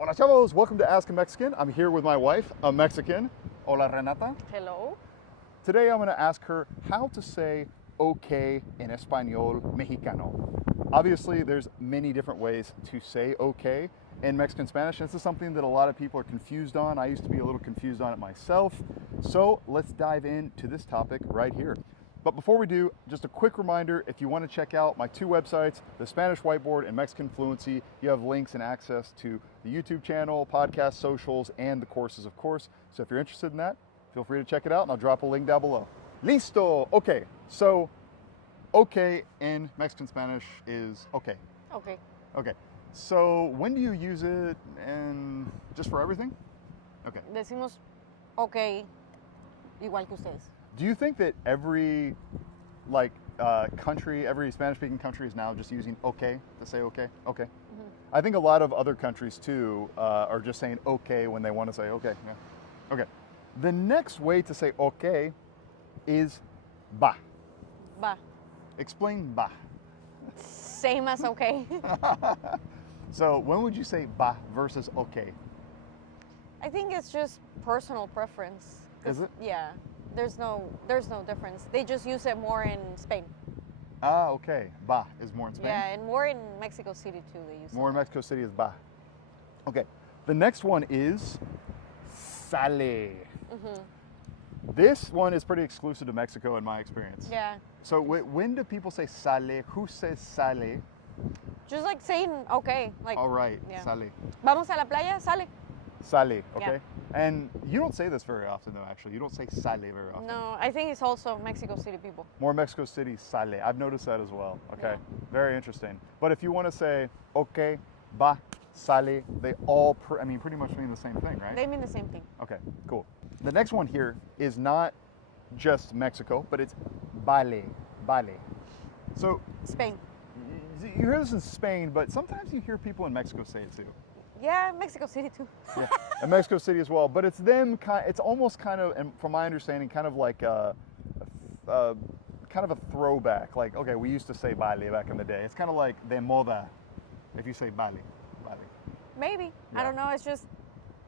Hola chavos, welcome to Ask a Mexican. I'm here with my wife, a Mexican. Hola Renata. Hello. Today I'm going to ask her how to say okay in Español Mexicano. Obviously there's many different ways to say okay in Mexican Spanish. This is something that a lot of people are confused on. I used to be a little confused on it myself. So let's dive into this topic right here. But before we do, just a quick reminder, if you want to check out my two websites, the Spanish Whiteboard and Mexican Fluency, you have links and access to the YouTube channel, podcast, socials, and the courses, of course. So if you're interested in that, feel free to check it out, and I'll drop a link down below. Listo! Okay, so okay in Mexican Spanish is okay. Okay. Okay, so when do you use it, and just for everything? Okay. Decimos okay igual que ustedes. Do you think that every country, every Spanish-speaking country is now just using okay to say okay? Okay. Mm-hmm. I think a lot of other countries too are just saying okay when they want to say okay. Yeah. Okay. The next way to say okay is va. Va. Explain va. Same as okay. So when would you say va versus okay? I think it's just personal preference. Is it? Yeah. There's no difference. They just use it more in Spain. Ah, okay. Va is more in Spain? Yeah, and more in Mexico City too. They use more in Mexico City is va. Okay. The next one is sale. Mm-hmm. This one is pretty exclusive to Mexico in my experience. Yeah. So when do people say sale? Who says sale? Just like saying okay. Like. All right, yeah. sale. Vamos a la playa, sale. Sale, okay. Yeah. And you don't say this very often though, actually. You don't say sale very often. No, I think it's also Mexico City people. More Mexico City sale. I've noticed that as well. Okay, Yeah. Very interesting. But if you want to say okay, va, sale, they all, pretty much mean the same thing, right? They mean the same thing. Okay, cool. The next one here is not just Mexico, but it's vale, vale. So Spain. you hear this in Spain, but sometimes you hear people in Mexico say it too. Yeah, Mexico City too. Yeah, and Mexico City as well. But it's them. It's almost kind of, and from my understanding, kind of like kind of a throwback. Like, okay, we used to say vale back in the day. It's kind of like de moda, if you say vale, vale. Maybe. Yeah. I don't know. It's just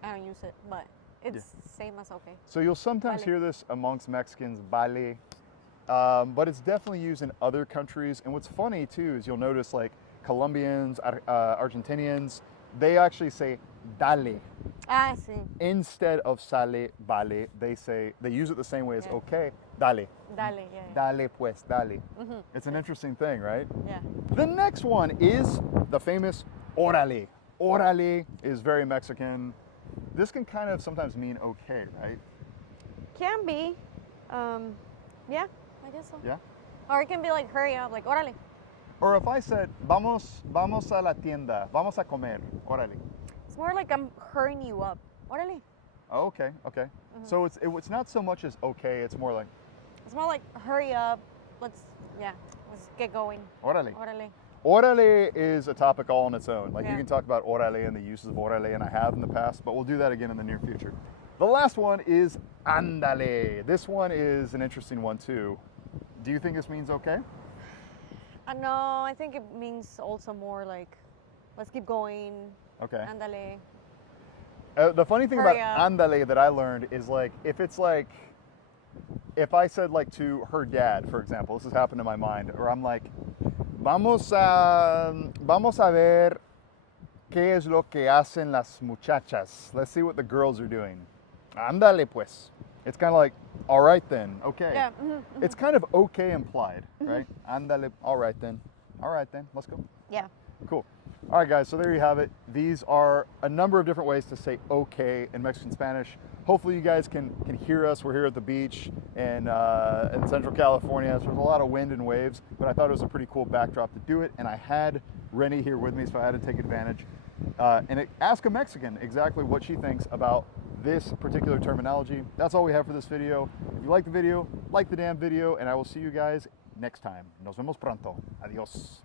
I don't use it, but it's same as okay. So you'll sometimes Vale. hear this amongst Mexicans, vale, but it's definitely used in other countries. And what's funny too is you'll notice like Colombians, Argentinians, they actually say dale. Ah, sí. Instead of sale, vale, they use it the same way as okay, dale. Dale, yeah. Dale pues, dale. Mm-hmm. It's an interesting thing, right? Yeah. The next one is the famous órale. Órale is very Mexican. This can kind of sometimes mean okay, right? Can be. Yeah, I guess so. Yeah? Or it can be like hurry up, like órale. Or if I said, vamos a la tienda, vamos a comer, órale. It's more like I'm hurrying you up. Órale. Oh, okay. Mm-hmm. So it's not so much as okay, it's more like, It's more like hurry up. Let's get going. órale. Órale. Órale is a topic all on its own. Like you Yeah. can talk about órale and the uses of órale, and I have in the past, but we'll do that again in the near future. The last one is ándale. This one is an interesting one too. Do you think this means okay? No, I think it means also more like, let's keep going. Okay. Ándale. The funny thing Hurry about up. ándale that I learned is like, if I said like to her dad, for example, this has happened in my mind, or I'm like, vamos a ver qué es lo que hacen las muchachas. Let's see what the girls are doing. Ándale pues. It's kind of like, all right then, okay. Yeah. Mm-hmm, mm-hmm. It's kind of okay implied, right? Ándale, all right then, let's go. Yeah. Cool. All right, guys, so there you have it. These are a number of different ways to say okay in Mexican Spanish. Hopefully you guys can hear us. We're here at the beach in Central California. So there's a lot of wind and waves, but I thought it was a pretty cool backdrop to do it. And I had Reni here with me, so I had to take advantage. Ask a Mexican exactly what she thinks about this particular terminology. That's all we have for this video. If you like the video, like the damn video, and I will see you guys next time. Nos vemos pronto. Adios.